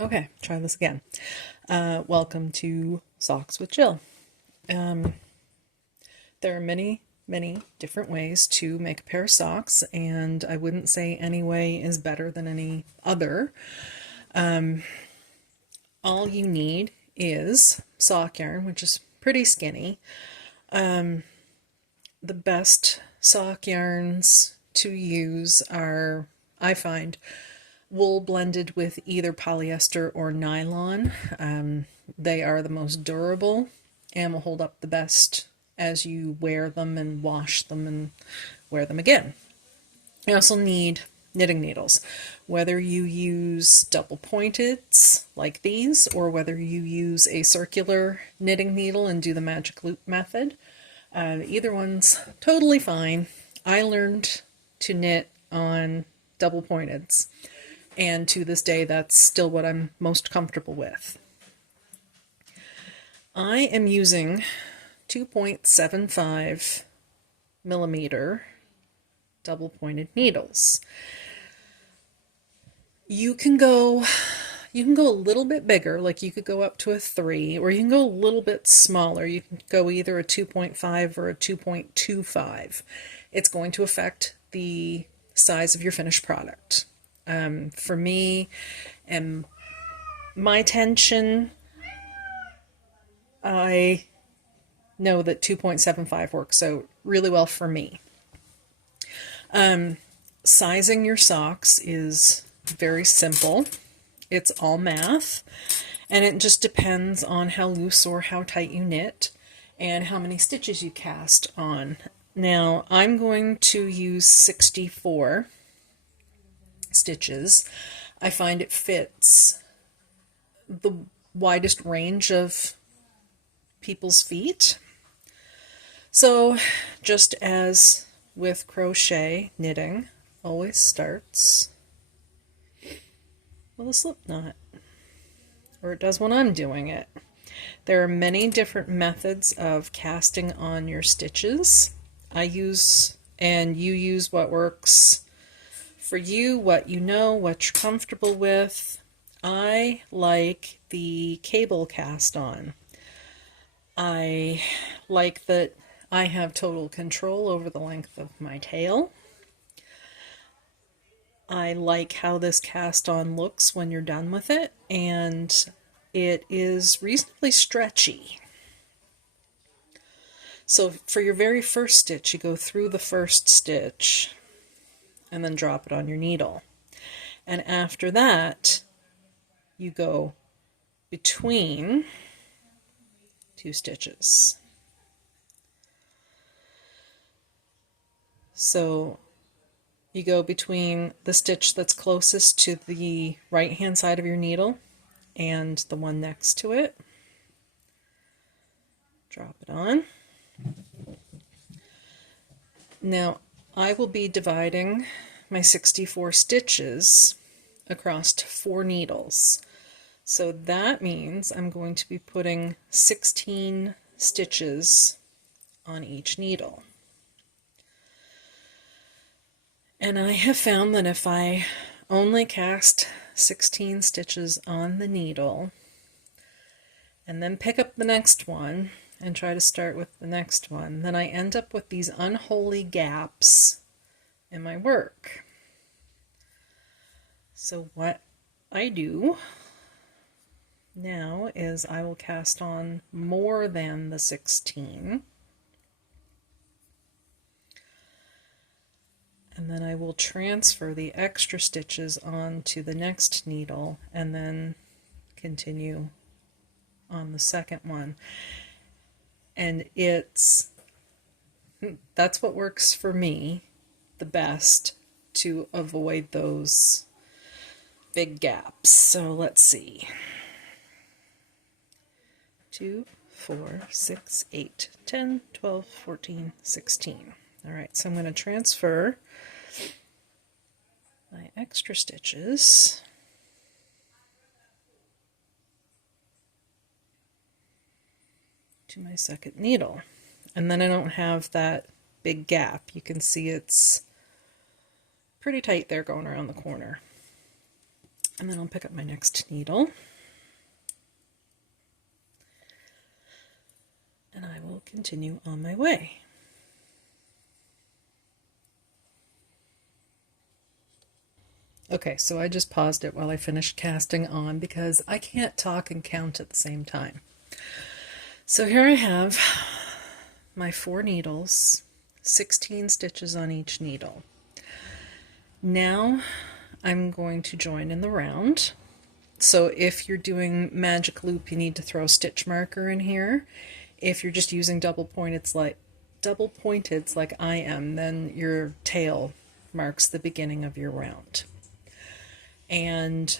Okay, try this again. Welcome to Socks with Jill. There are many different ways to make a pair of socks, and I wouldn't say any way is better than any other. All you need is sock yarn, which is pretty skinny. The best sock yarns to use are, I find, wool blended with either polyester or nylon. They are the most durable and will hold up the best as you wear them and wash them and wear them again. You also need knitting needles, whether you use double pointeds like these or whether you use a circular knitting needle and do the magic loop method. Either one's totally fine. I learned to knit on double pointeds, and to this day that's still what I'm most comfortable with. I am using 2.75 millimeter double pointed needles. You can go a little bit bigger, like you could go up to a 3, or you can go a little bit smaller. You can go either a 2.5 or a 2.25. It's going to affect the size of your finished product. For me and my tension, I know that 2.75 works out really well for me. Sizing your socks is very simple. It's all math, and it just depends on how loose or how tight you knit and how many stitches you cast on. Now, I'm going to use 64 stitches. I find it fits the widest range of people's feet. So, just as with crochet, knitting always starts with a slip knot, or it does when I'm doing it. There are many different methods of casting on your stitches. I use, and you use what works for you, what you know, what you're comfortable with. I like the cable cast on. I like that I have total control over the length of my tail. I like how this cast on looks when you're done with it, and it is reasonably stretchy. So for your very first stitch, you go through the first stitch and then drop it on your needle. And after that, you go between 2 stitches. So you go between the stitch that's closest to the right hand side of your needle and the one next to it. Drop it on. Now I will be dividing my 64 stitches across 4 needles. So that means I'm going to be putting 16 stitches on each needle. And I have found that if I only cast 16 stitches on the needle and then pick up the next one and try to start with the next one, then I end up with these unholy gaps in my work. So what I do now is I will cast on more than the 16, and then I will transfer the extra stitches onto the next needle and then continue on the second one. And that's what works for me the best to avoid those big gaps. So let's see. 2, 4, 6, 8, 10, 12, 14, 16. All right, so I'm going to transfer my extra stitches to my second needle. And then I don't have that big gap. You can see it's pretty tight there going around the corner. And then I'll pick up my next needle. And I will continue on my way. Okay, so I just paused it while I finished casting on because I can't talk and count at the same time. So here I have my 4 needles, 16 stitches on each needle. Now I'm going to join in the round. So if you're doing magic loop, you need to throw a stitch marker in here. If you're just using double pointeds like I am, then your tail marks the beginning of your round. And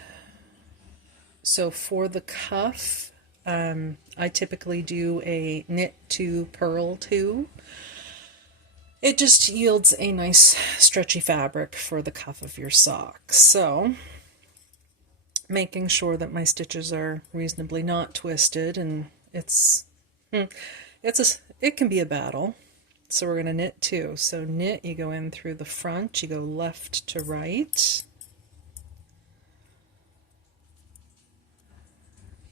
so for the cuff, I typically do a knit 2, purl 2. It just yields a nice stretchy fabric for the cuff of your sock. So making sure that my stitches are reasonably not twisted, and it can be a battle. So we're going to knit 2. So knit, you go in through the front, you go left to right.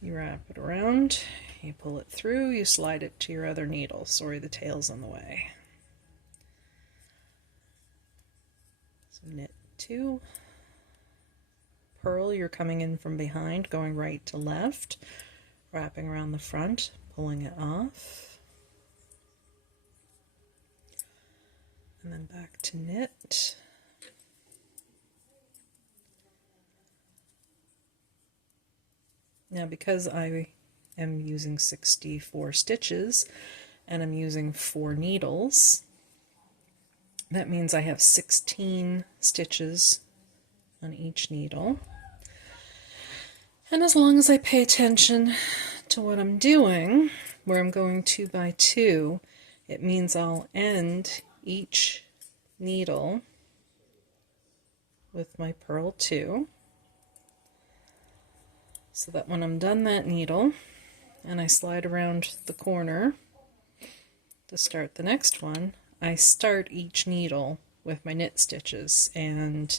You wrap it around, you pull it through, you slide it to your other needle. Sorry, the tail's in the way. So knit 2. Purl, you're coming in from behind, going right to left, wrapping around the front, pulling it off. And then back to knit. Now, because I am using 64 stitches and I'm using 4 needles, that means I have 16 stitches on each needle. And as long as I pay attention to what I'm doing, where I'm going 2 by 2, it means I'll end each needle with my purl 2. So that when I'm done that needle and I slide around the corner to start the next one, I start each needle with my knit stitches. And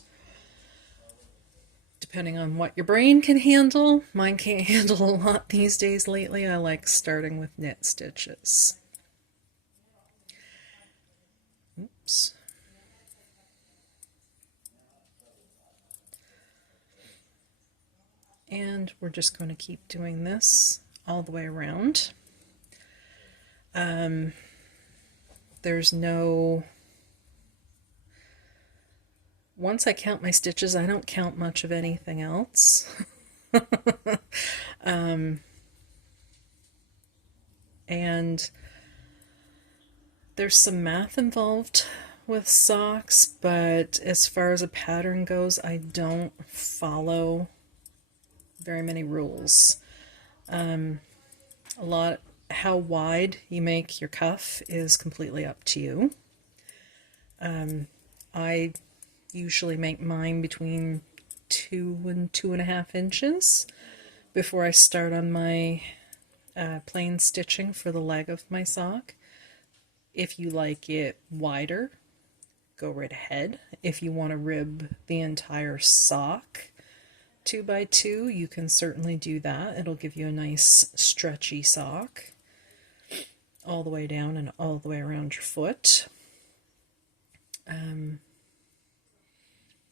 depending on what your brain can handle, mine can't handle a lot these days lately, I like starting with knit stitches. Oops. And we're just going to keep doing this all the way around. There's no... Once I count my stitches, I don't count much of anything else. And there's some math involved with socks, but as far as a pattern goes, I don't follow very many rules. How wide you make your cuff is completely up to you. I usually make mine between 2 and 2.5 inches before I start on my plain stitching for the leg of my sock. If you like it wider, go right ahead. If you want to rib the entire sock 2 by 2, you can certainly do that. It'll give you a nice stretchy sock all the way down and all the way around your foot.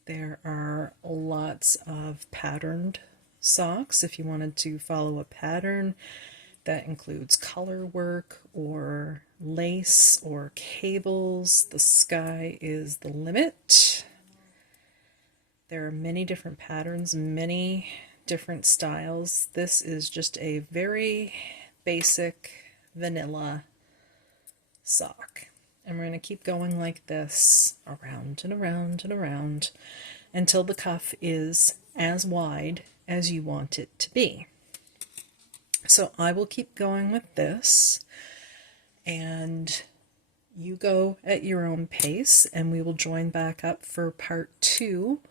There are lots of patterned socks if you wanted to follow a pattern that includes color work or lace or cables. The sky is the limit. There are many different patterns, many different styles. This is just a very basic vanilla sock. And we're going to keep going like this, around and around and around, until the cuff is as wide as you want it to be. So I will keep going with this, and you go at your own pace, and we will join back up for part 2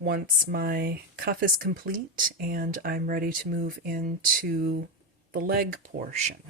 once my cuff is complete and I'm ready to move into the leg portion.